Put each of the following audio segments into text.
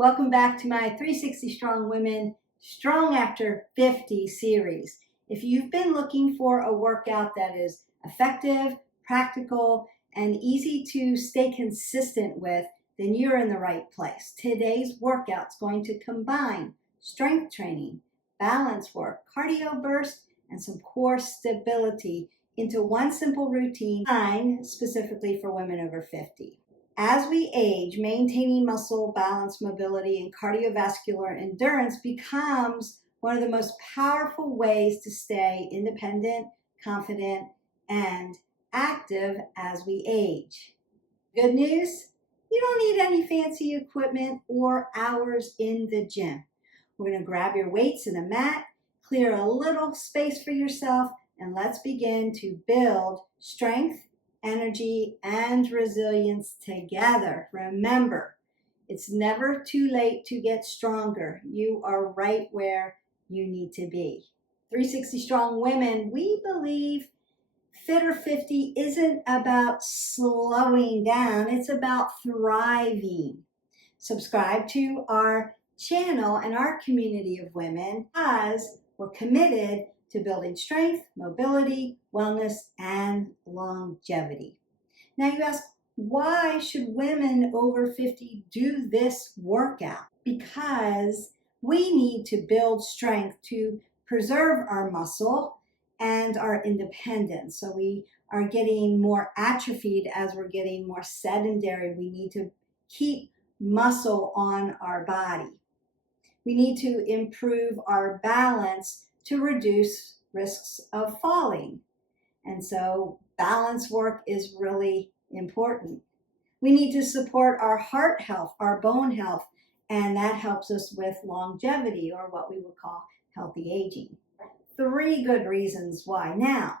Welcome back to my 360 Strong Women Strong After 50 series. If you've been looking for a workout that is effective, practical, and easy to stay consistent with, then you're in the right place. Today's workout's going to combine strength training, balance work, cardio burst, and some core stability into one simple routine designed specifically for women over 50. As we age, maintaining muscle, balance, mobility, and cardiovascular endurance becomes one of the most powerful ways to stay independent, confident, and active as we age. Good news? You don't need any fancy equipment or hours in the gym. We're going to grab your weights and a mat, clear a little space for yourself, and let's begin to build strength, energy, and resilience together. Remember, it's never too late to get stronger. You are right where you need to be. 360 Strong Women, we believe Fit or 50 isn't about slowing down, it's about thriving. Subscribe to our channel and our community of women as we're committed to building strength, mobility, wellness, and longevity. Now you ask, why should women over 50 do this workout? Because we need to build strength to preserve our muscle and our independence. So we are getting more atrophied as we're getting more sedentary. We need to keep muscle on our body. We need to improve our balance to reduce risks of falling. And so balance work is really important. We need to support our heart health, our bone health, and that helps us with longevity, or what we would call healthy aging. 3 good reasons why. Now,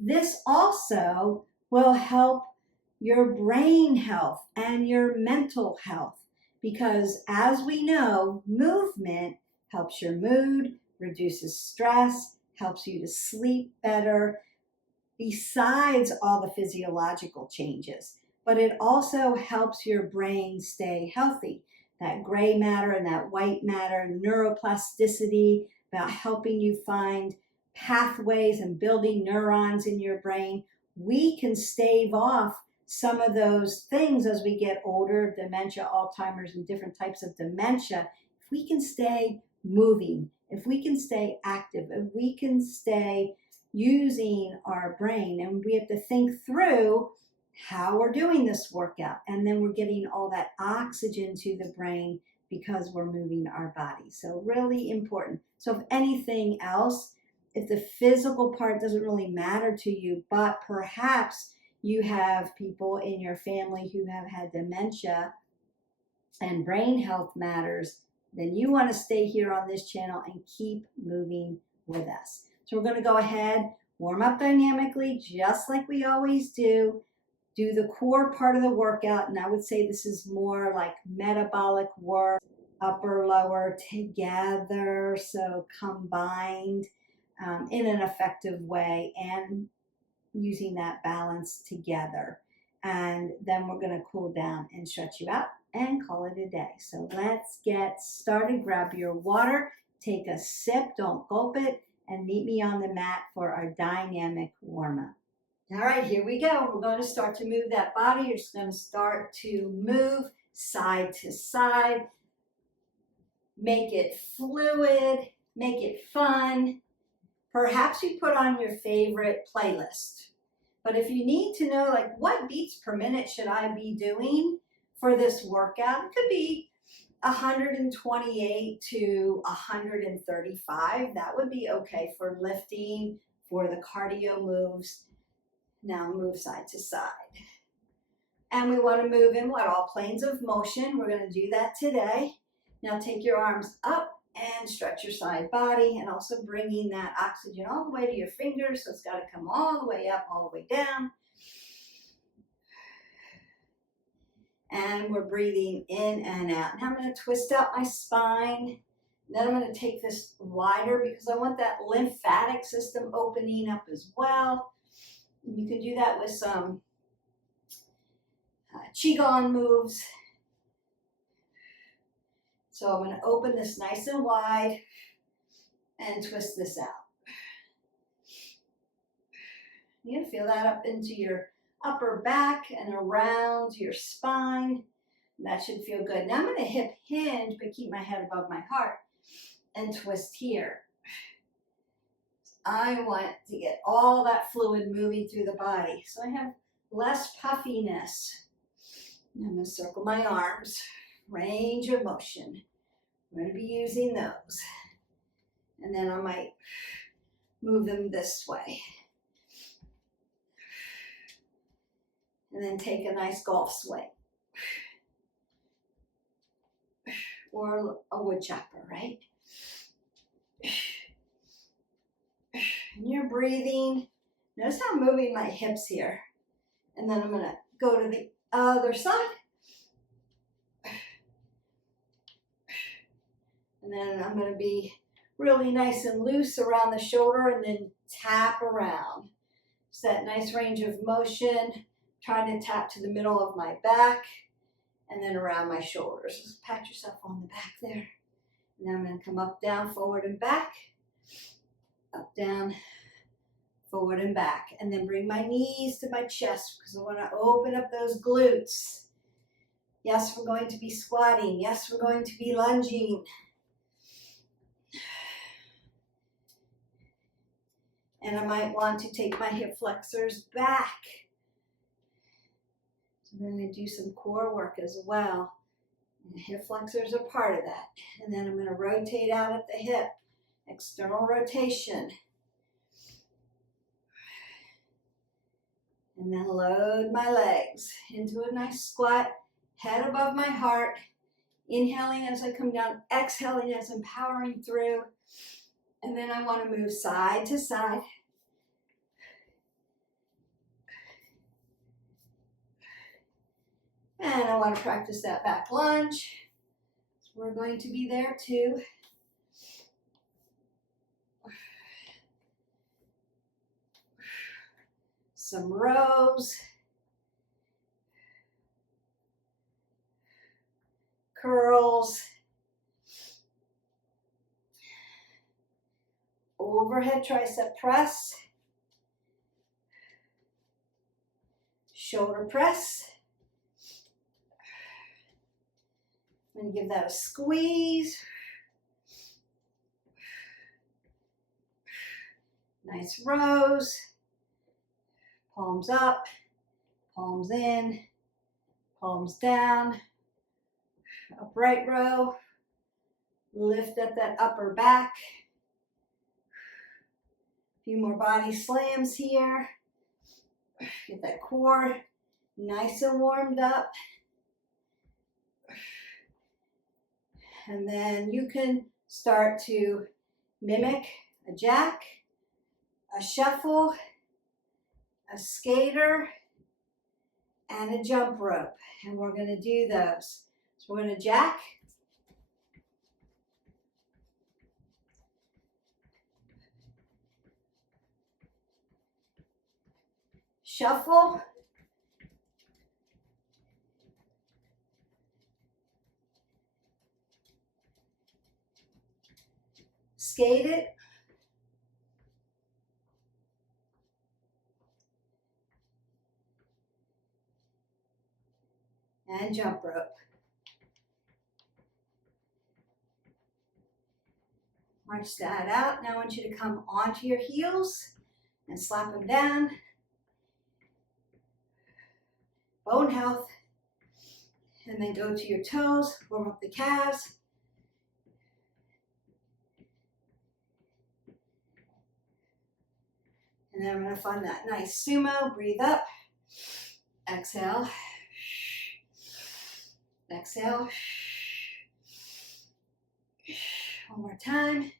this also will help your brain health and your mental health, because as we know, movement helps your mood, reduces stress, helps you to sleep better, besides all the physiological changes. But it also helps your brain stay healthy. That gray matter and that white matter, neuroplasticity, about helping you find pathways and building neurons in your brain. We can stave off some of those things as we get older, dementia, Alzheimer's, and different types of dementia. If we can stay moving, if we can stay active, if we can stay using our brain, and we have to think through how we're doing this workout, and then we're getting all that oxygen to the brain because we're moving our body. So really important. So if anything else, if the physical part doesn't really matter to you, but perhaps you have people in your family who have had dementia and brain health matters, then you want to stay here on this channel and keep moving with us. So we're going to go ahead, warm up dynamically, just like we always do. Do the core part of the workout, and I would say this is more like metabolic work, upper, lower together, so combined in an effective way, and using that balance together. And then we're going to cool down and stretch you out and call it a day. So let's get started. Grab your water, take a sip, don't gulp it, and meet me on the mat for our dynamic warm-up. All right, here we go. We're going to start to move that body. You're just going to start to move side to side. Make it fluid, make it fun. Perhaps you put on your favorite playlist. But if you need to know, like, what beats per minute should I be doing for this workout, it could be 128 to 135. That would be okay for lifting, for the cardio moves. Now move side to side. And we want to move in what? All planes of motion. We're going to do that today. Now take your arms up and stretch your side body, and also bringing that oxygen all the way to your fingers. So it's got to come all the way up, all the way down. And we're breathing in and out. Now I'm going to twist out my spine. Then I'm going to take this wider because I want that lymphatic system opening up as well. You can do that with some Qigong moves. So I'm going to open this nice and wide and twist this out. You're going to feel that up into your upper back and around your spine. That should feel good. Now I'm going to hip hinge, but keep my head above my heart and twist here. I want to get all that fluid moving through the body, so I have less puffiness. And I'm going to circle my arms, range of motion. I'm going to be using those. And then I might move them this way. And then take a nice golf swing. Or a wood chopper, right? And you're breathing. Notice how I'm moving my hips here. And then I'm going to go to the other side. And then I'm going to be really nice and loose around the shoulder and then tap around. It's that nice range of motion. Trying to tap to the middle of my back and then around my shoulders. Just pat yourself on the back there. And then I'm going to come up, down, forward, and back. Up, down, forward, and back. And then bring my knees to my chest because I want to open up those glutes. Yes, we're going to be squatting. Yes, we're going to be lunging. And I might want to take my hip flexors back. So I'm going to do some core work as well. And the hip flexors are part of that. And then I'm going to rotate out at the hip. External rotation. And then load my legs into a nice squat. Head above my heart. Inhaling as I come down. Exhaling as I'm powering through. And then I want to move side to side. And I want to practice that back lunge. So we're going to be there too. Some rows. Curls. Overhead tricep press. Shoulder press. I'm going to give that a squeeze. Nice rows. Palms up, palms in, palms down. Upright row. Lift at that upper back. A few more body slams here. Get that core nice and warmed up. And then you can start to mimic a jack, a shuffle, a skater, and a jump rope. And we're going to do those. So we're going to jack. Shuffle. Skate it. And jump rope. March that out. Now I want you to come onto your heels and slap them down. Bone health. And then go to your toes, warm up the calves. And then I'm going to find that nice sumo. Breathe up. Exhale. Exhale. One more time.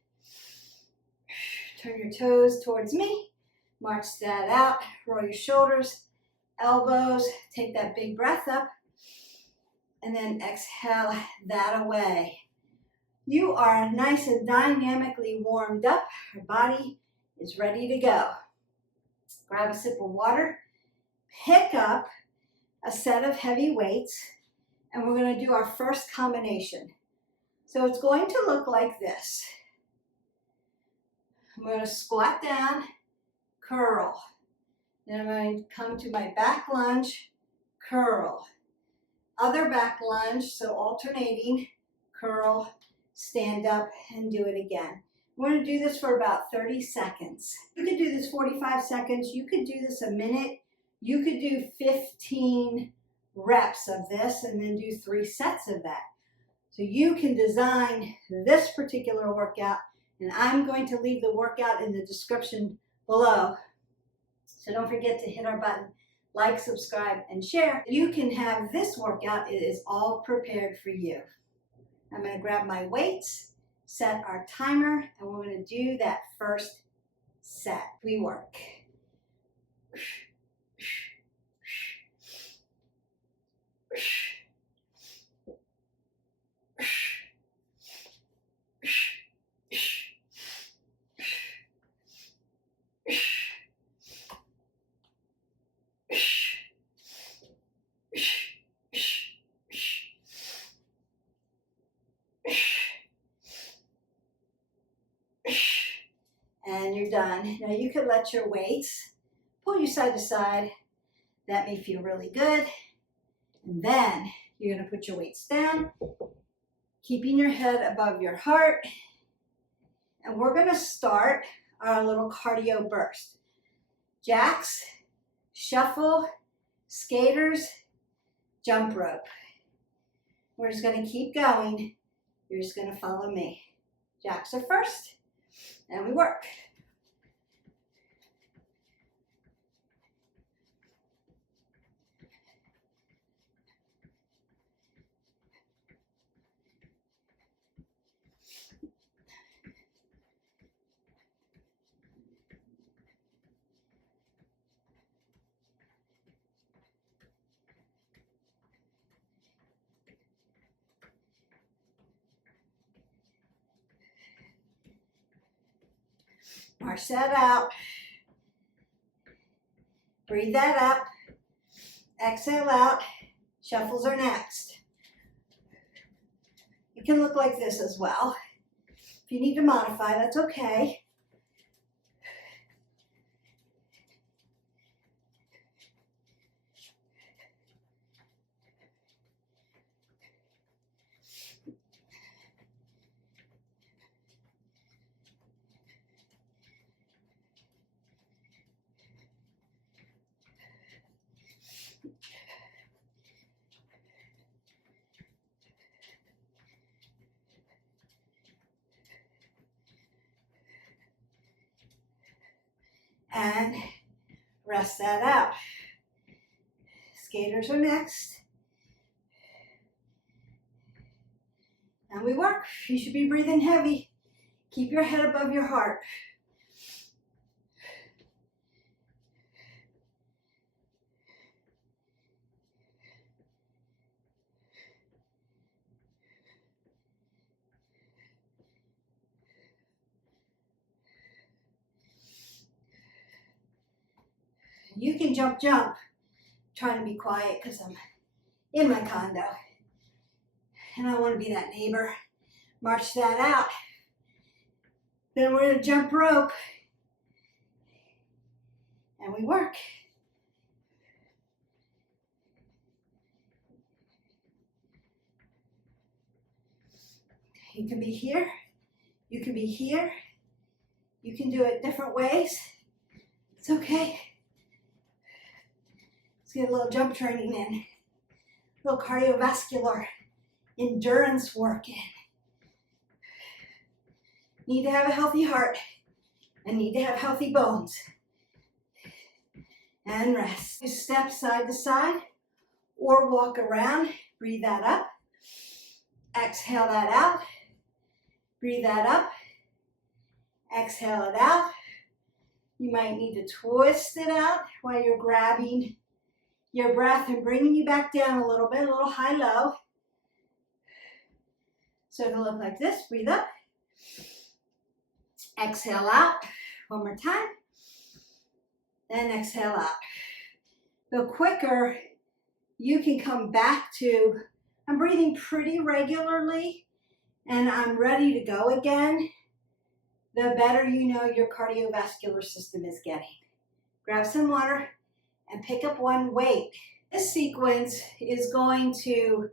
Turn your toes towards me. March that out. Roll your shoulders, elbows. Take that big breath up. And then exhale that away. You are nice and dynamically warmed up. Your body is ready to go. Grab a sip of water. Pick up a set of heavy weights. And we're going to do our first combination. So it's going to look like this. I'm going to squat down, curl. Then I'm going to come to my back lunge, curl. Other back lunge, so alternating, curl, stand up, and do it again. We're going to do this for about 30 seconds. You could do this 45 seconds. You could do this a minute. You could do 15 reps of this and then do 3 sets of that. So you can design this particular workout, and I'm going to leave the workout in the description below. So don't forget to hit our button, like, subscribe, and share. You can have this workout. It is all prepared for you. I'm going to grab my weights, set our timer, and we're going to do that first set. We work. And you're done. Now you can let your weights pull you side to side. That may feel really good. And then you're going to put your weights down, keeping your head above your heart. And we're going to start our little cardio burst. Jacks, shuffle, skaters, jump rope. We're just going to keep going. You're just going to follow me. Jacks are first, and we work. March that out. Breathe that up. Exhale out. Shuffles are next. It can look like this as well. If you need to modify, that's okay. And rest that out. Skaters are next. And we work. You should be breathing heavy. Keep your head above your heart. You can jump. I'm trying to be quiet because I'm in my condo. And I want to be that neighbor. March that out. Then we're going to jump rope. And we work. You can be here. You can be here. You can do it different ways. It's okay. Let's get a little jump training in. A little cardiovascular endurance work in. Need to have a healthy heart and need to have healthy bones. And rest. You step side to side or walk around. Breathe that up. Exhale that out. Breathe that up. Exhale it out. You might need to twist it out while you're grabbing your breath and bringing you back down a little bit, a little high-low. So it'll look like this. Breathe up. Exhale out. One more time. Then exhale out. The quicker you can come back to, I'm breathing pretty regularly, and I'm ready to go again, the better you know your cardiovascular system is getting. Grab some water and pick up one weight. This sequence is going to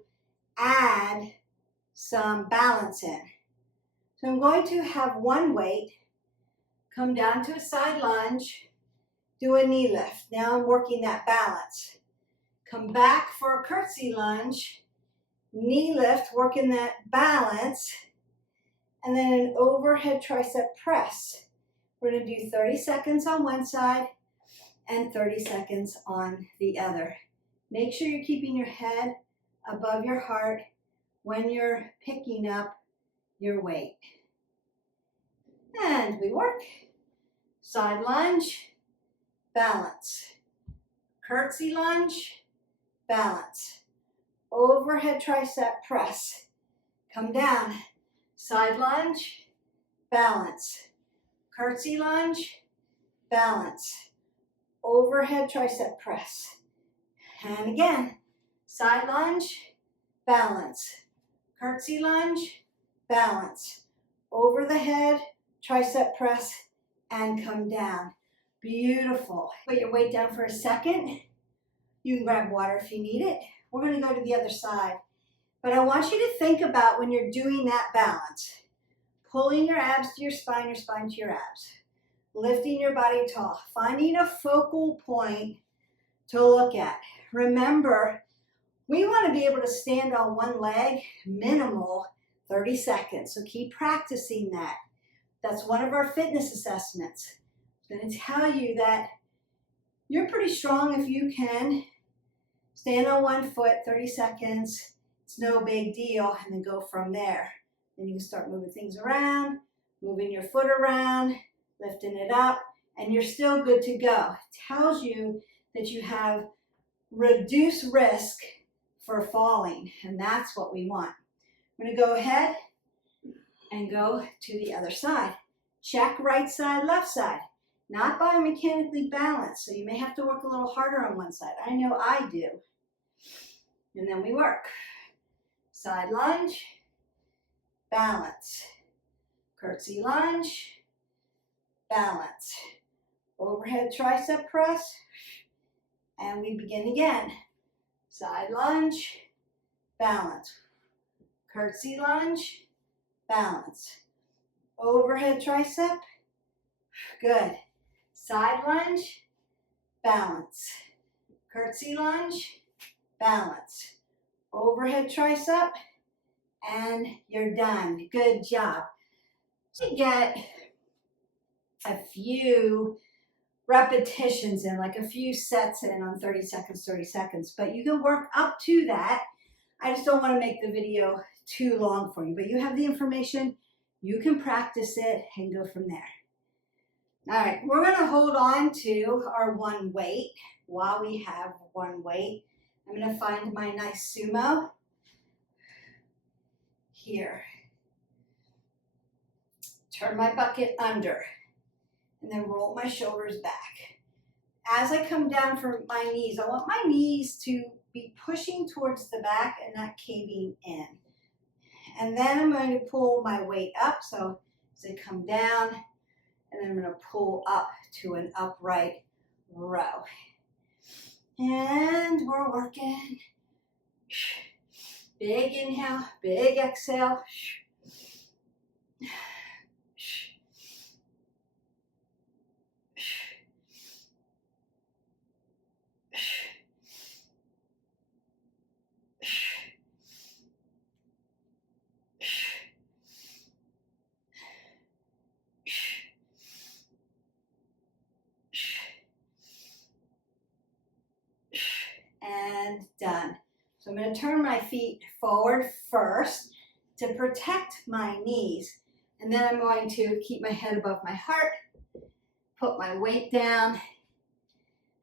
add some balance in. So I'm going to have one weight, come down to a side lunge, do a knee lift. Now I'm working that balance. Come back for a curtsy lunge, knee lift, working that balance, and then an overhead tricep press. We're going to do 30 seconds on one side and 30 seconds on the other. Make sure you're keeping your head above your heart when you're picking up your weight. And we work. Side lunge, balance. Curtsy lunge, balance. Overhead tricep press. Come down. Side lunge, balance. Curtsy lunge, balance. Overhead tricep press. And again, side lunge, balance. Curtsy lunge, balance. Over the head, tricep press, and come down. Beautiful. Put your weight down for a second. You can grab water if you need it. We're going to go to the other side. But I want you to think about when you're doing that balance. Pulling your abs to your spine to your abs. Lifting your body tall. Finding a focal point to look at. Remember, we want to be able to stand on one leg, minimal 30 seconds. So keep practicing that. That's one of our fitness assessments. I'm going to tell you that you're pretty strong if you can stand on one foot 30 seconds. It's no big deal, and then go from there. Then you can start moving things around, moving your foot around, lifting it up, and you're still good to go. It tells you that you have reduced risk for falling, and that's what we want. I'm going to go ahead and go to the other side. Check right side, left side. Not biomechanically balanced, so you may have to work a little harder on one side. I know I do. And then we work. Side lunge, balance. Curtsy lunge, balance. Overhead tricep press, and we begin again. Side lunge, balance. Curtsy lunge, balance. Overhead tricep, good. Side lunge, balance. Curtsy lunge, balance. Overhead tricep, and you're done. Good job. So you get a few repetitions in, like a few sets in on 30 seconds, but you can work up to that. I just don't want to make the video too long for you, but you have the information, you can practice it and go from there. All right, we're going to hold on to our one weight while we have one weight. I'm going to find my nice sumo here. Turn my bucket under and then roll my shoulders back. As I come down from my knees, I want my knees to be pushing towards the back and not caving in. And then I'm going to pull my weight up. So as I come down, and then I'm going to pull up to an upright row. And we're working. Big inhale, big exhale. And done. So I'm going to turn my feet forward first to protect my knees. And then I'm going to keep my head above my heart, put my weight down,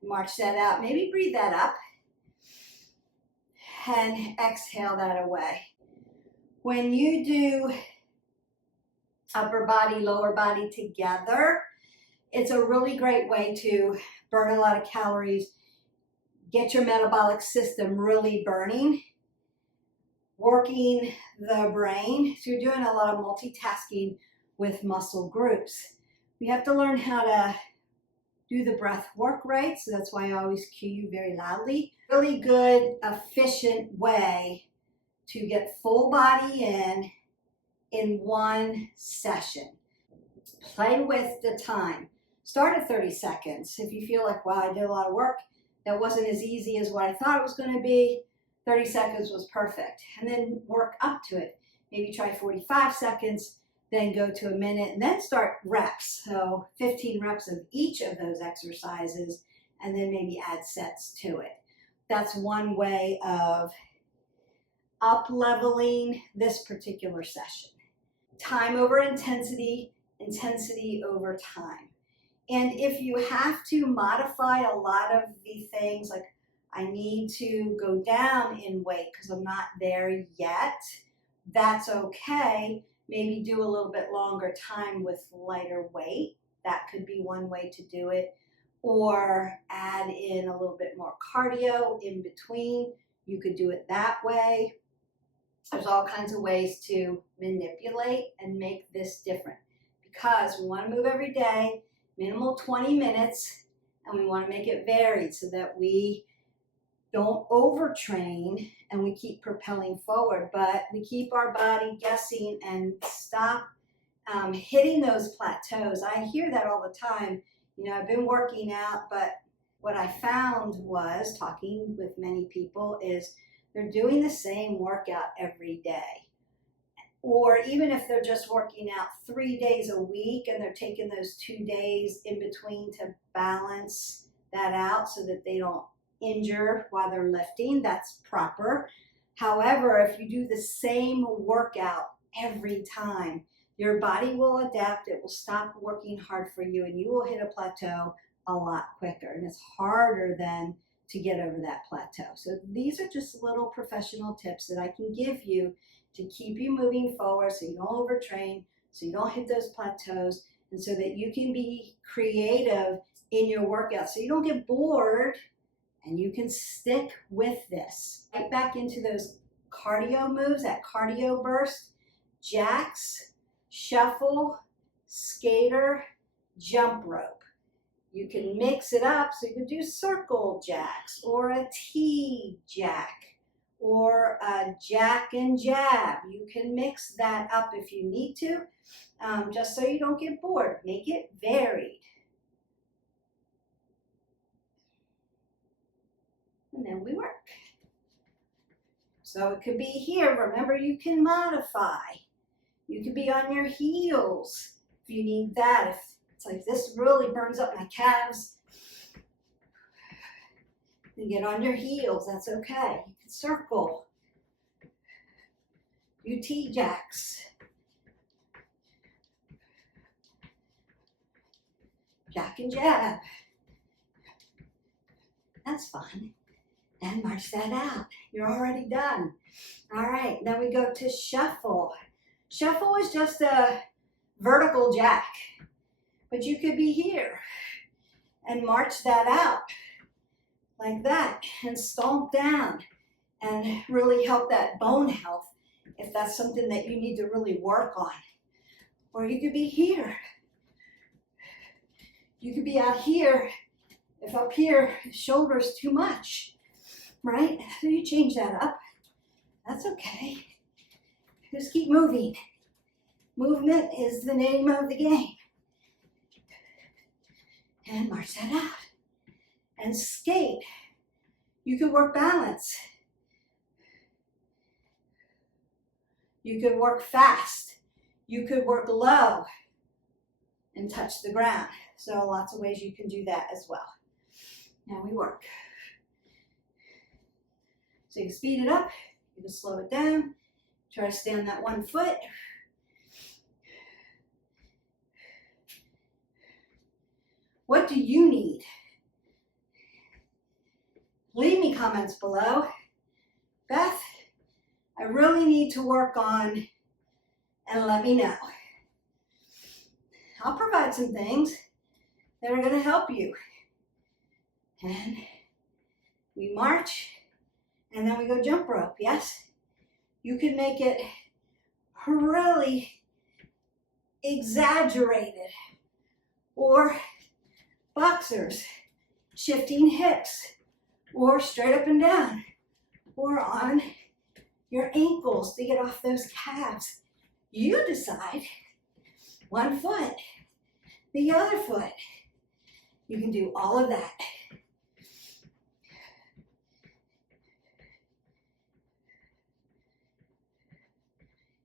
march that out. Maybe breathe that up and exhale that away. When you do upper body, lower body together, it's a really great way to burn a lot of calories, get your metabolic system really burning working the brain. So you're doing a lot of multitasking with muscle groups. We have to learn how to do the breath work right. So that's why I always cue you very loudly. Really good, efficient way to get full body in one session. Play with the time. Start at 30 seconds. If you feel like, wow, I did a lot of work, that wasn't as easy as what I thought it was going to be, 30 seconds was perfect. And then work up to it. Maybe try 45 seconds, then go to a minute, and then start reps. So 15 reps of each of those exercises, and then maybe add sets to it. That's one way of up-leveling this particular session. Time over intensity, intensity over time. And if you have to modify a lot of the things, like I need to go down in weight because I'm not there yet, that's okay. Maybe do a little bit longer time with lighter weight. That could be one way to do it. Or add in a little bit more cardio in between. You could do it that way. There's all kinds of ways to manipulate and make this different, because we want to move every day, minimal 20 minutes, and we want to make it varied so that we don't overtrain and we keep propelling forward, but we keep our body guessing and stop hitting those plateaus. I hear that all the time. You know, I've been working out, but what I found was, talking with many people, is they're doing the same workout every day. Or even if they're just working out 3 days a week and they're taking those 2 days in between to balance that out so that they don't injure while they're lifting, that's proper. However, if you do the same workout every time, your body will adapt. It will stop working hard for you, and you will hit a plateau a lot quicker. And it's harder then to get over that plateau. So these are just little professional tips that I can give you to keep you moving forward so you don't overtrain, so you don't hit those plateaus, and so that you can be creative in your workout, so you don't get bored and you can stick with this. Right back into those cardio moves, that cardio burst: jacks, shuffle, skater, jump rope. You can mix it up, so you can do circle jacks or a T jack or a jack and jab. You can mix that up if you need to, just so you don't get bored. Make it varied. And then we work. So it could be here. Remember, you can modify. You could be on your heels if you need that. If it's like, this really burns up my calves, then get on your heels. That's okay. You can circle. Do T jacks. Jack and jab. That's fun. And march that out. You're already done. All right, then we go to shuffle. Shuffle is just a vertical jack, but you could be here and march that out like that and stomp down and really help that bone health if that's something that you need to really work on. Or you could be here. You could be out here if up here, shoulder's too much, right? So you change that up. That's okay. Just keep moving. Movement is the name of the game. And march that out. And skate. You could work balance. You could work fast. You could work low and touch the ground. So lots of ways you can do that as well. Now we work. So you can speed it up, you can slow it down, try to stay on that one foot. What do you need? Leave me comments below. Beth, I really need to work on, and let me know. I'll provide some things that are going to help you. And we march, and then we go jump rope, yes? You can make it really exaggerated, or boxers, shifting hips, or straight up and down, or on your ankles to get off those calves. You decide. One foot, the other foot. You can do all of that.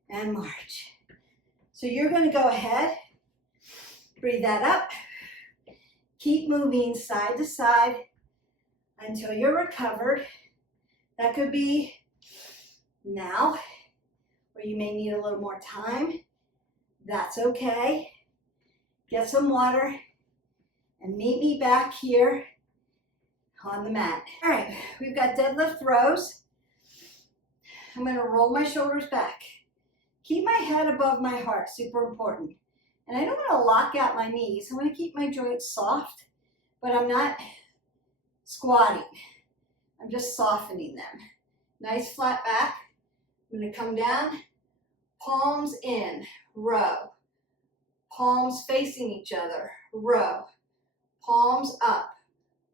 And march. So you're going to go ahead, breathe that up, keep moving side to side until you're recovered. That could be now, or you may need a little more time. That's okay. Get some water and meet me back here on the mat. All right, we've got deadlift rows. I'm going to roll my shoulders back. Keep my head above my heart, super important. And I don't want to lock out my knees. I want to keep my joints soft, but I'm not squatting. I'm just softening them. Nice flat back. I'm going to come down, palms in, row. Palms facing each other, row. Palms up,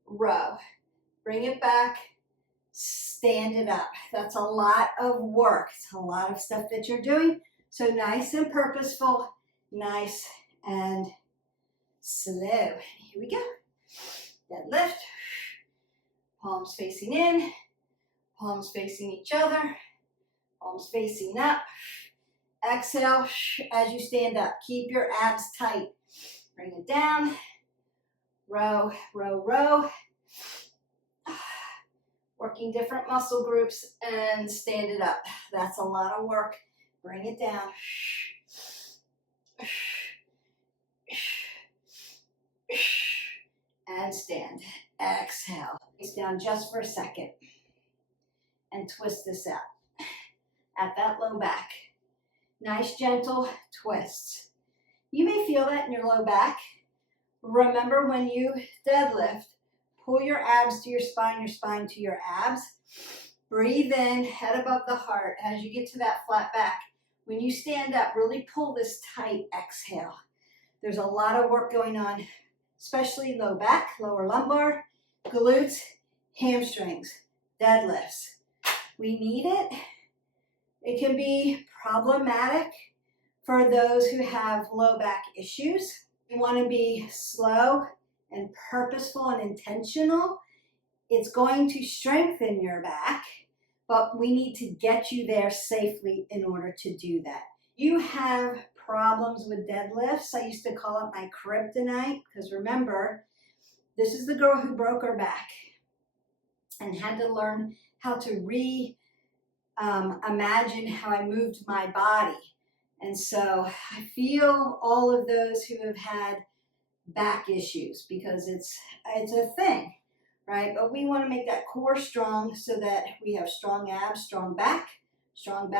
row. Bring it back, stand it up. That's a lot of work. It's a lot of stuff that you're doing. So nice and purposeful, nice and slow. Here we go. Deadlift. Palms facing in, palms facing each other, palms facing up. Exhale as you stand up. Keep your abs tight. Bring it down. Row, row, row. Working different muscle groups and stand it up. That's a lot of work. Bring it down. And stand. Exhale. Face down just for a second. And twist this out. At that low back. Nice gentle twists. You may feel that in your low back. Remember, when you deadlift, pull your abs to your spine to your abs. Breathe in, head above the heart as you get to that flat back. When you stand up, really pull this tight. Exhale. There's a lot of work going on, especially low back, lower lumbar, glutes, hamstrings, deadlifts. We need it. It can be problematic for those who have low back issues. You want to be slow and purposeful and intentional. It's going to strengthen your back, but we need to get you there safely in order to do that. You have problems with deadlifts. I used to call it my kryptonite, because remember, this is the girl who broke her back and had to learn how to imagine how I moved my body. And so I feel all of those who have had back issues, because it's a thing, right? But we want to make that core strong so that we have strong abs, strong back, strong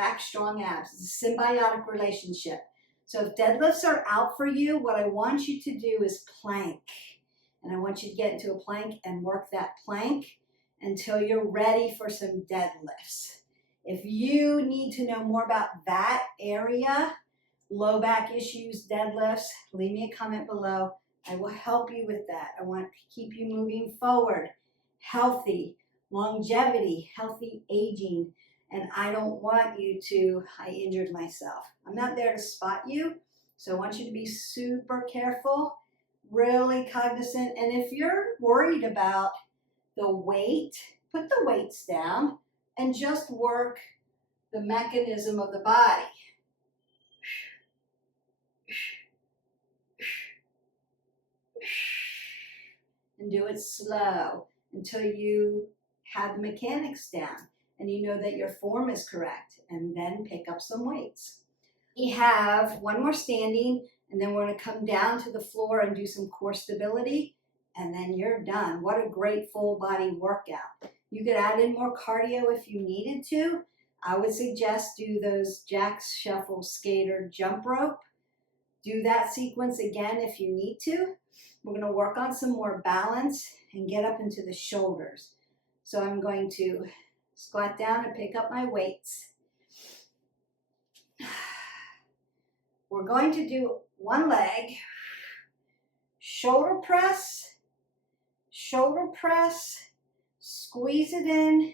abs. It's a symbiotic relationship. So if deadlifts are out for you, what I want you to do is plank. And I want you to get into a plank and work that plank until you're ready for some deadlifts. If you need to know more about that area, low back issues, deadlifts, leave me a comment below. I will help you with that. I want to keep you moving forward, healthy, longevity, healthy aging. And I don't want you to, I injured myself. I'm not there to spot you. So I want you to be super careful, really cognizant. And if you're worried about the weight, put the weights down and just work the mechanism of the body. And do it slow until you have the mechanics down and you know that your form is correct, and then pick up some weights. We have one more standing, and then we're going to come down to the floor and do some core stability, and then you're done. What a great full body workout. You could add in more cardio if you needed to. I would suggest do those jacks, shuffle, skater, jump rope. Do that sequence again if you need to. We're going to work on some more balance and get up into the shoulders. So I'm going to squat down and pick up my weights. We're going to do one leg, shoulder press, squeeze it in,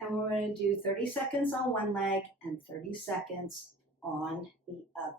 and we're going to do 30 seconds on one leg and 30 seconds on the other.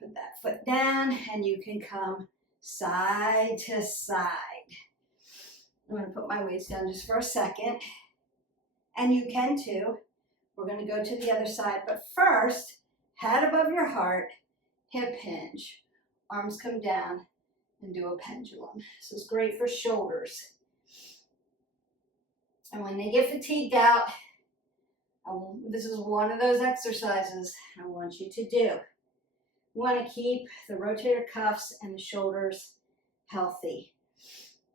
Put that foot down and you can come side to side. I'm going to put my weights down just for a second, and you can too. We're going to go to the other side, but first, head above your heart, hip hinge, arms come down and do a pendulum. This is great for shoulders. And when they get fatigued out, this is one of those exercises I want you to do. You want to keep the rotator cuffs and the shoulders healthy.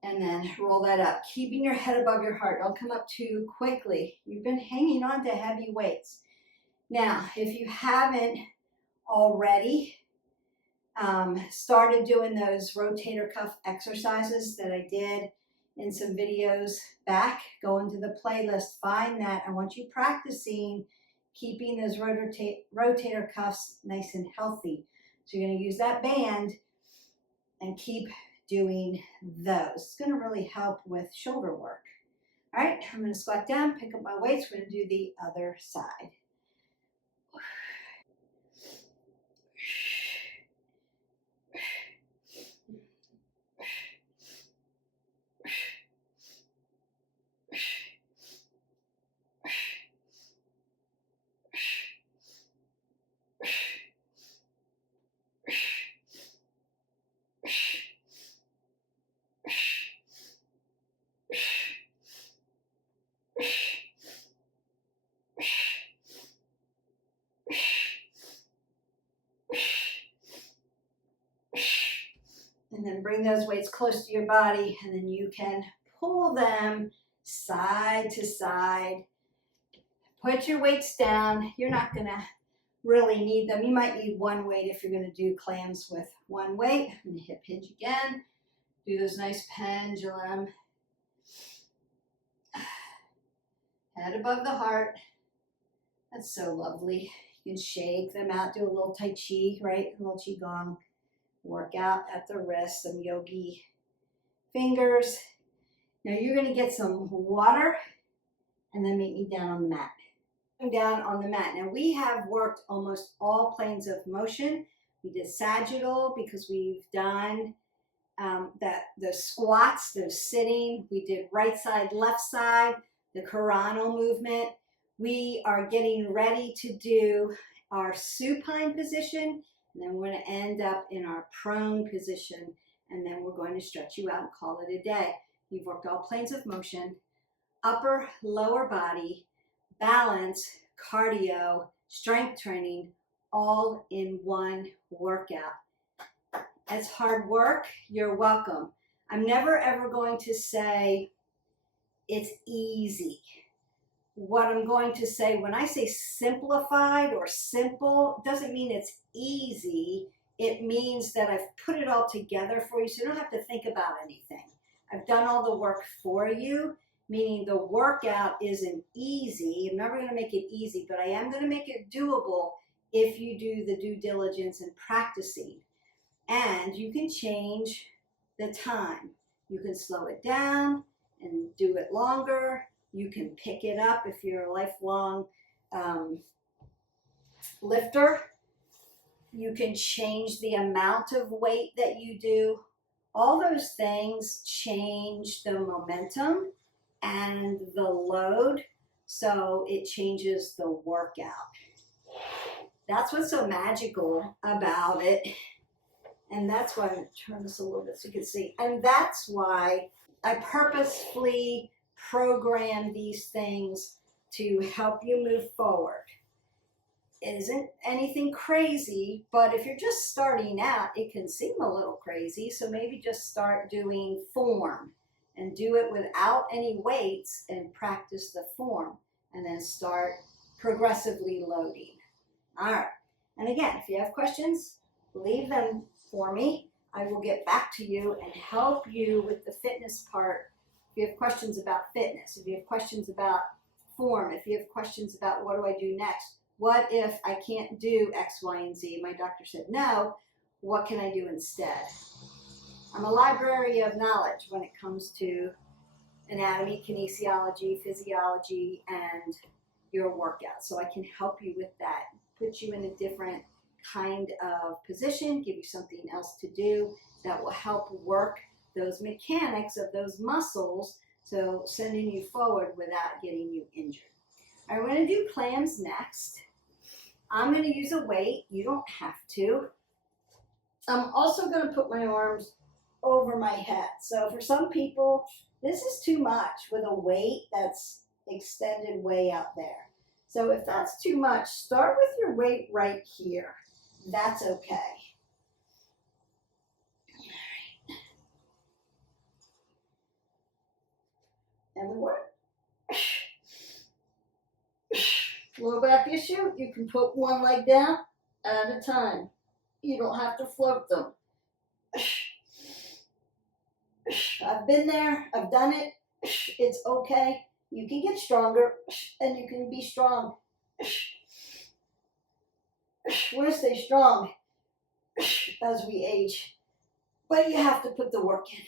And then roll that up, keeping your head above your heart. Don't come up too quickly. You've been hanging on to heavy weights. Now, if you haven't already started doing those rotator cuff exercises that I did in some videos back, go into the playlist, find that. I want you practicing keeping those rotator cuffs nice and healthy. So you're going to use that band and keep doing those. It's going to really help with shoulder work. All right, I'm going to squat down, pick up my weights. We're going to do the other side. And then bring those weights close to your body, and then you can pull them side to side. Put your weights down. You're not going to really need them. You might need one weight if you're going to do clams with one weight. I'm going to hip hinge again. Do those nice pendulum. Head above the heart. That's so lovely. You can shake them out, do a little Tai Chi, right? A little Qigong. Work out at the wrist, some yogi fingers. Now you're going to get some water and then meet me down on the mat. Down on the mat. Now we have worked almost all planes of motion. We did sagittal because we've done the squats, the sitting. We did right side, left side, the coronal movement. We are getting ready to do our supine position. And then we're going to end up in our prone position, and then we're going to stretch you out and call it a day. You've worked all planes of motion, upper, lower body, balance, cardio, strength training, all in one workout. It's hard work. You're welcome. I'm never ever going to say it's easy. What I'm going to say, when I say simplified or simple, doesn't mean it's easy. It means that I've put it all together for you so you don't have to think about anything. I've done all the work for you, meaning the workout isn't easy. I'm never going to make it easy, but I am going to make it doable if you do the due diligence and practicing. And you can change the time. You can slow it down and do it longer. You can pick it up if you're a lifelong lifter. You can change the amount of weight that you do. All those things change the momentum and the load, so it changes the workout. That's what's so magical about it. And that's why I'm going to turn this a little bit so you can see. And that's why I purposefully program these things to help you move forward. It isn't anything crazy, but if you're just starting out, it can seem a little crazy. So maybe just start doing form and do it without any weights and practice the form, and then start progressively loading. All right. And again, if you have questions, leave them for me. I will get back to you and help you with the fitness part. If you have questions about fitness, if you have questions about form, if you have questions about what do I do next, what if I can't do X, Y, and Z? My doctor said no. What can I do instead? I'm a library of knowledge when it comes to anatomy, kinesiology, physiology, and your workout. So I can help you with that, put you in a different kind of position, give you something else to do that will help work those mechanics of those muscles, so sending you forward without getting you injured. All right, we're going to do clams next. I'm going to use a weight. You don't have to. I'm also going to put my arms over my head. So for some people, this is too much with a weight that's extended way out there. So if that's too much, start with your weight right here. That's okay. Everyone. Low back issue, you can put one leg down at a time. You don't have to float them. I've been there, I've done it. It's okay. You can get stronger and you can be strong. We're going to stay strong as we age, but you have to put the work in.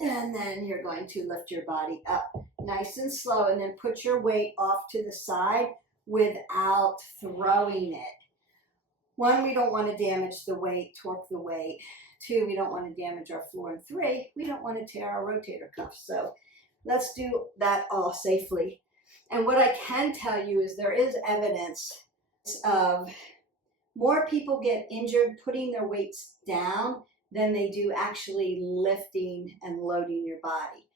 And then you're going to lift your body up nice and slow, and then put your weight off to the side without throwing it. 1, we don't want to damage the weight, torque the weight. 2, we don't want to damage our floor. And 3, we don't want to tear our rotator cuff. So let's do that all safely. And what I can tell you is there is evidence of more people get injured putting their weights down than they do actually lifting and loading your body,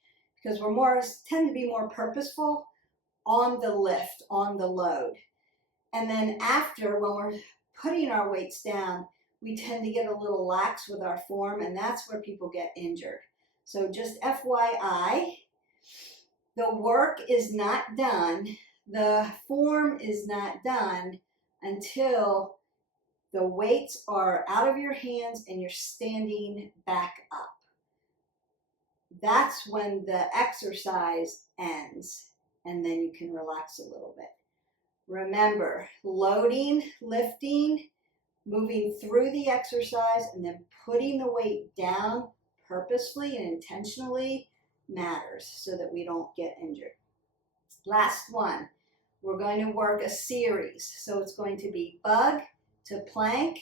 because we're tend to be more purposeful on the lift, on the load. And then after, when we're putting our weights down, we tend to get a little lax with our form, and that's where people get injured. So just FYI, the work is not done, the form is not done until the weights are out of your hands and you're standing back up. That's when the exercise ends, and then you can relax a little bit. Remember, loading, lifting, moving through the exercise, and then putting the weight down purposefully and intentionally matters so that we don't get injured. Last one, we're going to work a series. So it's going to be bug to plank,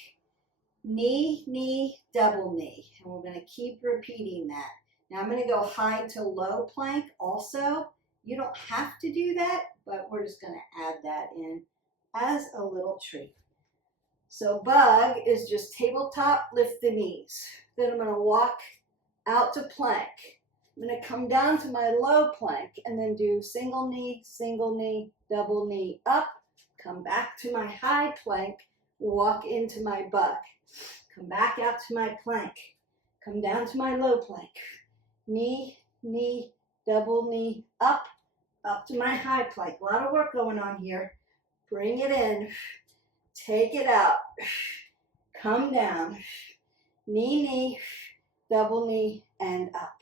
knee, knee, double knee. And we're going to keep repeating that. Now I'm going to go high to low plank also. You don't have to do that, but we're just going to add that in as a little treat. So bug is just tabletop, lift the knees. Then I'm going to walk out to plank. I'm going to come down to my low plank and then do single knee, double knee up. Come back to my high plank, walk into my bug. Come back out to my plank. Come down to my low plank. Knee, knee, double knee, up to my high plank. A lot of work going on here. Bring it in. Take it out. Come down. Knee, knee, double knee, and up.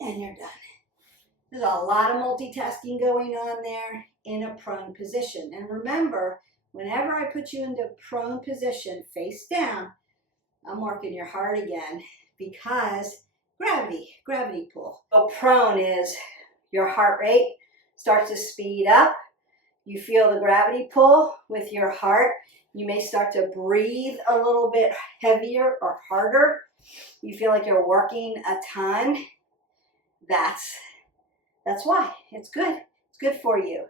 And you're done. There's a lot of multitasking going on there in a prone position. And remember, whenever I put you into prone position, face down, I'm working your heart again, because gravity pull. So prone is your heart rate starts to speed up. You feel the gravity pull with your heart. You may start to breathe a little bit heavier or harder. You feel like you're working a ton. That's why. It's good. It's good for you.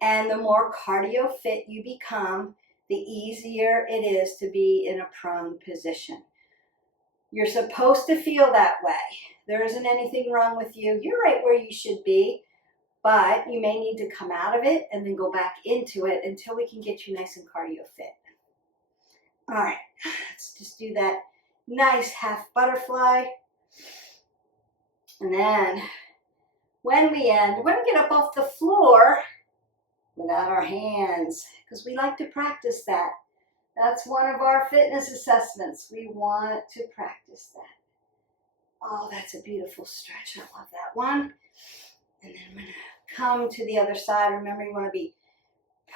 And the more cardio fit you become, the easier it is to be in a prone position. You're supposed to feel that way. There isn't anything wrong with you. You're right where you should be, but you may need to come out of it and then go back into it until we can get you nice and cardio fit. All right, let's just do that nice half butterfly. And then when we end, we're going to get up off the floor without our hands because we like to practice that. That's one of our fitness assessments. We want to practice that. Oh, that's a beautiful stretch. I love that one. And then I'm going to come to the other side. Remember, you want to be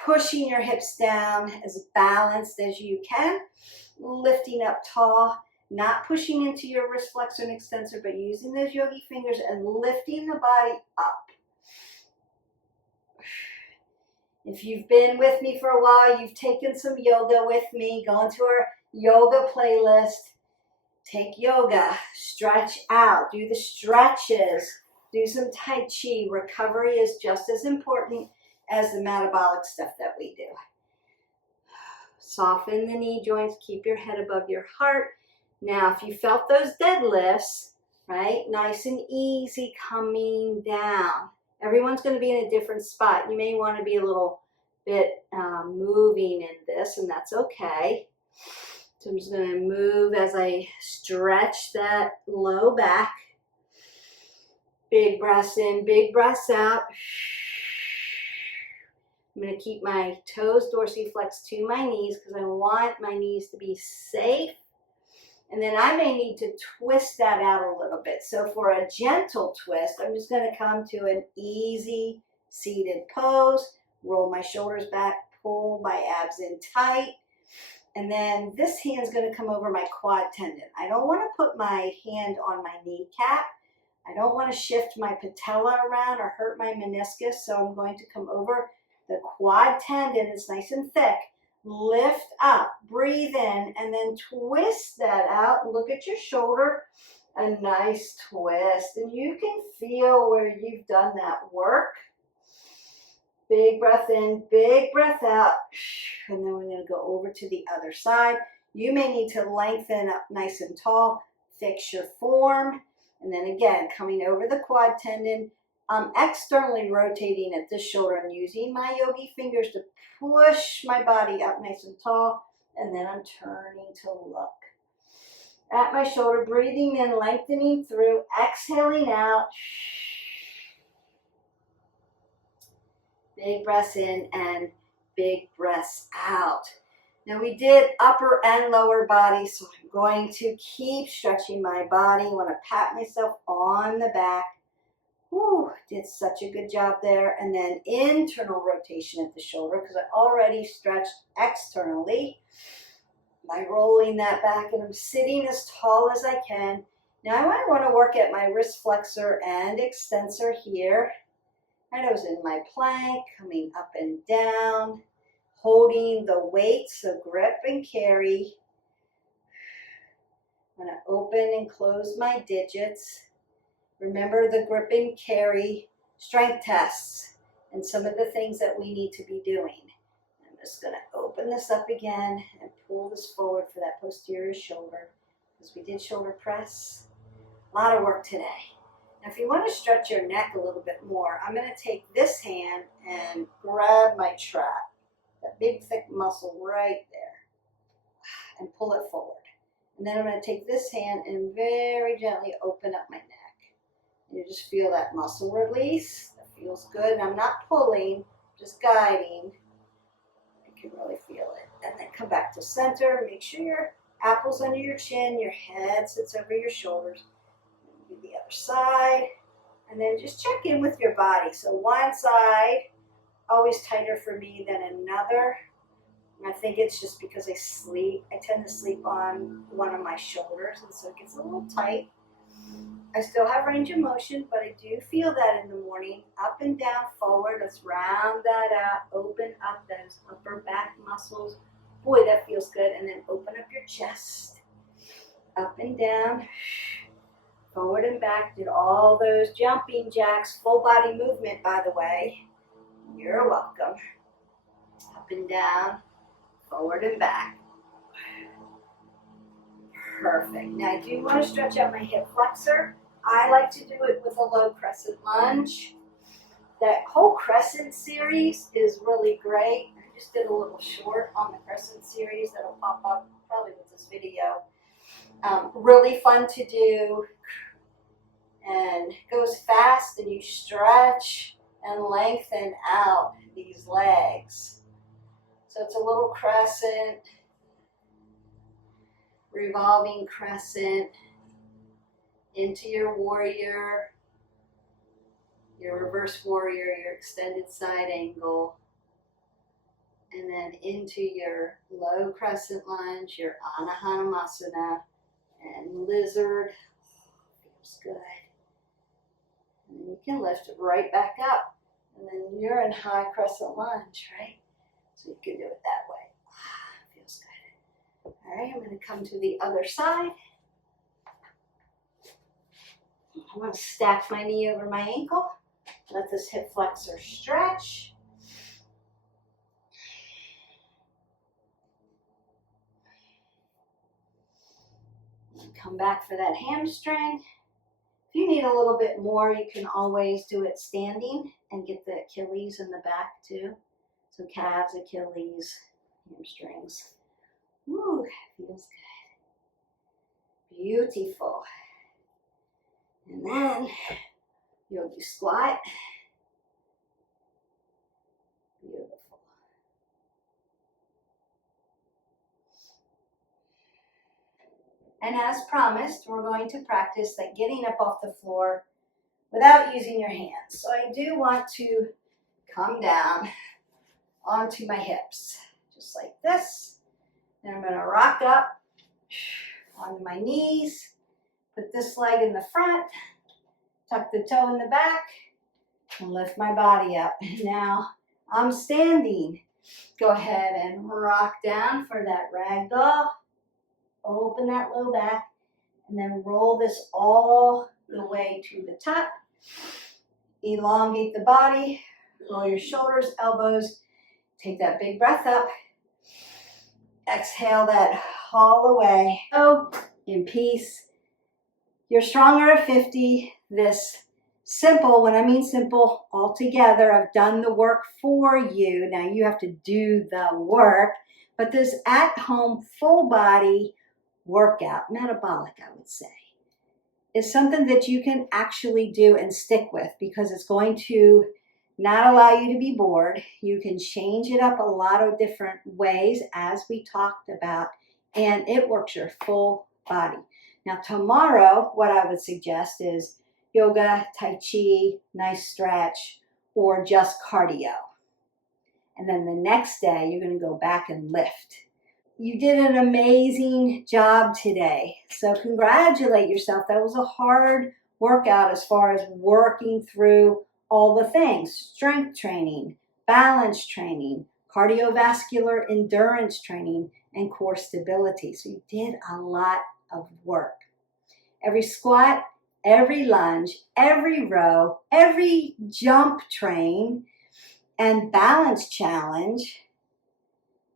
pushing your hips down as balanced as you can, lifting up tall, not pushing into your wrist flexor and extensor, but using those yogi fingers and lifting the body up. If you've been with me for a while, you've taken some yoga with me, go into our yoga playlist, take yoga, stretch out, do the stretches, do some Tai Chi. Recovery is just as important as the metabolic stuff that we do. Soften the knee joints, keep your head above your heart. Now, if you felt those deadlifts, right, nice and easy coming down. Everyone's going to be in a different spot. You may want to be a little bit moving in this, and that's okay. So I'm just going to move as I stretch that low back. Big breaths in, big breaths out. I'm going to keep my toes dorsiflexed to my knees because I want my knees to be safe. And then I may need to twist that out a little bit. So for a gentle twist, I'm just going to come to an easy seated pose, roll my shoulders back, pull my abs in tight. And then this hand's going to come over my quad tendon. I don't want to put my hand on my kneecap. I don't want to shift my patella around or hurt my meniscus. So I'm going to come over the quad tendon. It's nice and thick. Lift up, breathe in, and then twist that out. Look at your shoulder, a nice twist. And you can feel where you've done that work. Big breath in, big breath out. And then we're going to go over to the other side. You may need to lengthen up nice and tall, fix your form. And then again, coming over the quad tendon, externally rotating at this shoulder and using my yogi fingers to push my body up nice and tall, and then I'm turning to look at my shoulder, breathing in, lengthening through, exhaling out. Big breaths in and big breaths out. Now we did upper and lower body, so I'm going to keep stretching my body. I want to pat myself on the back. Whew, did such a good job there. And then internal rotation at the shoulder because I already stretched externally by rolling that back, and I'm sitting as tall as I can. Now I might want to work at my wrist flexor and extensor here. And I was in my plank, coming up and down, holding the weight, so grip and carry. I'm going to open and close my digits. Remember the grip and carry strength tests and some of the things that we need to be doing. I'm just going to open this up again and pull this forward for that posterior shoulder because we did shoulder press. A lot of work today. Now if you want to stretch your neck a little bit more, I'm going to take this hand and grab my trap, that big thick muscle right there, and pull it forward. And then I'm going to take this hand and very gently open up my neck. You just feel that muscle release. That feels good. And I'm not pulling, just guiding. You can really feel it. And then come back to center. Make sure your apple's under your chin. Your head sits over your shoulders. Do the other side. And then just check in with your body. So one side, always tighter for me than another. And I think it's just because I tend to sleep on one of my shoulders. And so it gets a little tight. I still have range of motion, but I do feel that in the morning. Up and down, forward. Let's round that out. Open up those upper back muscles. Boy, that feels good. And then open up your chest. Up and down. Forward and back. Did all those jumping jacks. Full body movement, by the way. You're welcome. Up and down. Forward and back. Perfect. Now I do want to stretch out my hip flexor. I like to do it with a low crescent lunge. That whole crescent series is really great. I just did a little short on the crescent series that'll pop up probably with this video. Really fun to do, and goes fast, and you stretch and lengthen out these legs. So it's a little crescent, revolving crescent into your warrior, your reverse warrior, your extended side angle, and then into your low crescent lunge, your Anahanasana, and lizard. Feels good. And then you can lift it right back up, and then you're in high crescent lunge, right? So you can do it that way. Feels good. All right, I'm going to come to the other side. I'm going to stack my knee over my ankle. Let this hip flexor stretch. And come back for that hamstring. If you need a little bit more, you can always do it standing and get the Achilles in the back too. So calves, Achilles, hamstrings. Woo, feels good. Beautiful. And then you'll do squat. Beautiful. And as promised, we're going to practice that getting up off the floor without using your hands. So I do want to come down onto my hips, just like this. Then I'm going to rock up onto my knees, put this leg in the front, tuck the toe in the back, and lift my body up. Now I'm standing. Go ahead and rock down for that ragdoll. Open that low back, and then roll this all the way to the top. Elongate the body, roll your shoulders, elbows, take that big breath up. Exhale that all the way. Oh, in peace. You're stronger at 50. This simple, when I mean simple, all together, I've done the work for you. Now you have to do the work, but this at-home full body workout, metabolic, I would say, is something that you can actually do and stick with, because it's going to not allow you to be bored. You can change it up a lot of different ways, as we talked about, and it works your full body. Now tomorrow, what I would suggest is yoga, tai chi, nice stretch, or just cardio. And then the next day, you're going to go back and lift. You did an amazing job today. So congratulate yourself. That was a hard workout as far as working through all the things: strength training, balance training, cardiovascular endurance training, and core stability. So you did a lot of work. Every squat, every lunge, every row, every jump train, and balance challenge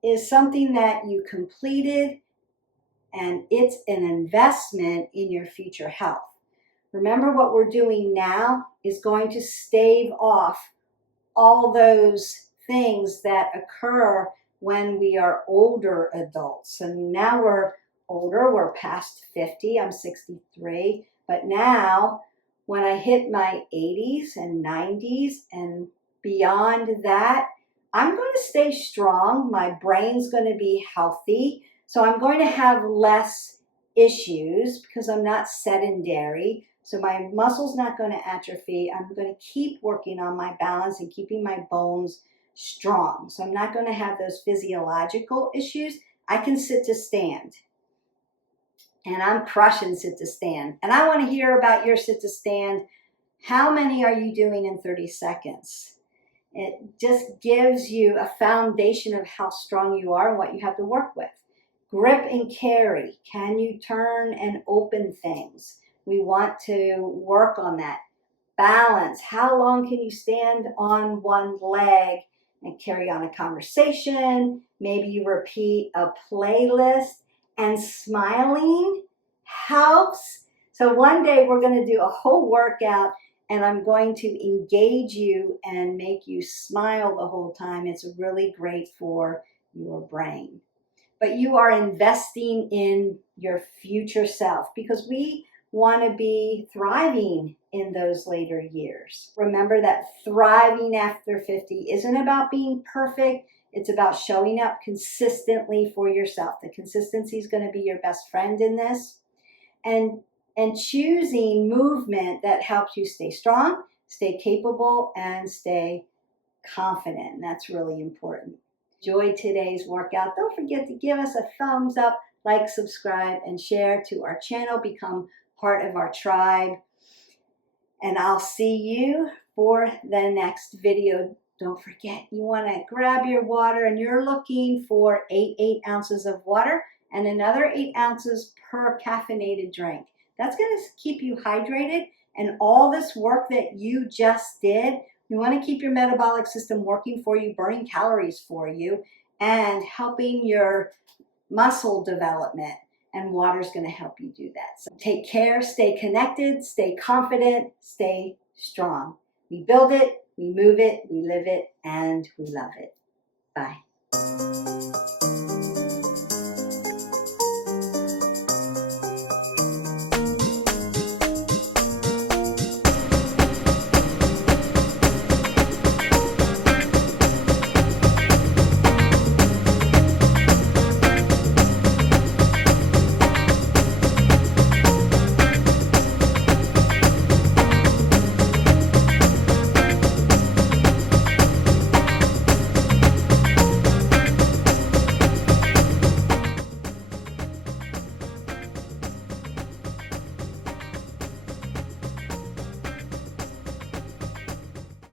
is something that you completed, and it's an investment in your future health. Remember, what we're doing now is going to stave off all those things that occur when we are older adults. And now we're older, we're past 50, I'm 63, but now when I hit my 80s and 90s and beyond that, I'm going to stay strong. My brain's going to be healthy. So I'm going to have less issues because I'm not sedentary. So my muscle's not going to atrophy. I'm going to keep working on my balance and keeping my bones strong. So I'm not going to have those physiological issues. I can sit to stand. And I'm crushing sit to stand. And I want to hear about your sit to stand. How many are you doing in 30 seconds? It just gives you a foundation of how strong you are and what you have to work with. Grip and carry. Can you turn and open things? We want to work on that. Balance. How long can you stand on one leg and carry on a conversation Maybe you repeat a playlist, and smiling helps. So one day we're going to do a whole workout and I'm going to engage you and make you smile the whole time. It's really great for your brain. But you are investing in your future self because we want to be thriving in those later years. Remember that thriving after 50 isn't about being perfect. It's about showing up consistently for yourself. The consistency is going to be your best friend in this. And choosing movement that helps you stay strong, stay capable, and stay confident. And that's really important. Enjoy today's workout. Don't forget to give us a thumbs up, like, subscribe, and share to our channel. Become part of our tribe. And I'll see you for the next video. Don't forget, you want to grab your water and you're looking for 8 ounces of water and another 8 ounces per caffeinated drink. That's going to keep you hydrated, and all this work that you just did, you want to keep your metabolic system working for you, burning calories for you, and helping your muscle development. And water is going to help you do that. So take care, stay connected, stay confident, stay strong. We build it, we move it, we live it, and we love it. Bye.